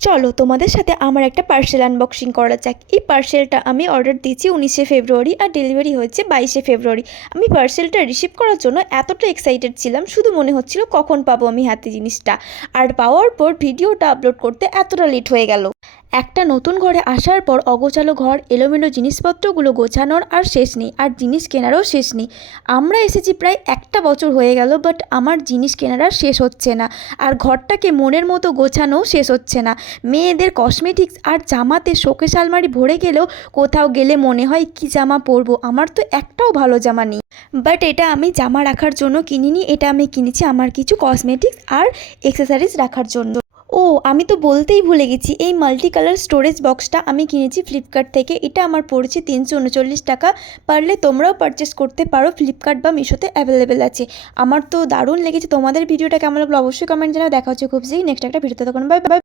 চলো তোমাদের সাথে আমার একটা পার্সেল আনবক্সিং করা যাক। এই পার্সেলটা আমি অর্ডার দিয়েছি 19শে ফেব্রুয়ারি আর ডেলিভারি হয়েছে 22শে ফেব্রুয়ারি। আমি পার্সেলটা রিসিভ করার জন্য এতটা এক্সাইটেড ছিলাম, শুধু মনে হচ্ছিল কখন পাবো আমি হাতে জিনিসটা। আর পাওয়ার পর ভিডিওটা আপলোড করতে এতটা লেট হয়ে গেল। একটা নতুন ঘরে আসার পর অগোছালো ঘর, এলোমেলো জিনিসপত্রগুলো গোছানোর আর শেষ নেই, আর জিনিস কেনারও শেষ নেই। আমরা এসেছি প্রায় একটা বছর হয়ে গেল, বাট আমার জিনিস কেনার আর শেষ হচ্ছে না, আর ঘরটাকে মনের মতো গোছানোও শেষ হচ্ছে না। মেয়েদের কসমেটিক্স আর জামাতে শোকেস আলমারি ভরে গেলেও কোথাও গেলে মনে হয় কি জামা পরবো, আমার তো একটাও ভালো জামা নেই। বাট এটা আমি জামা রাখার জন্য কিনিনি, এটা আমি কিনেছি আমার কিছু কসমেটিক্স আর অ্যাক্সেসরিজ রাখার জন্য। ও আমি তো বলতেই ভুলে গেছি, এই মাল্টি কালার স্টোরেজ বক্সটা আমি কিনেছি ফ্লিপকার্ট থেকে। এটা আমার পড়েছে 339 টাকা। পারলে তোমরাও পারচেস করতে পারো, ফ্লিপকার্ট বা মিশোতে অ্যাভেলেবেল আছে। আমার তো দারুণ লেগেছে। তোমাদের ভিডিওটা কেমন লাগলো অবশ্যই কমেন্ট জানাও। দেখা হচ্ছে খুব শীঘ্রই নেক্সট একটা ভিডিওতে। তখন বাই বাই।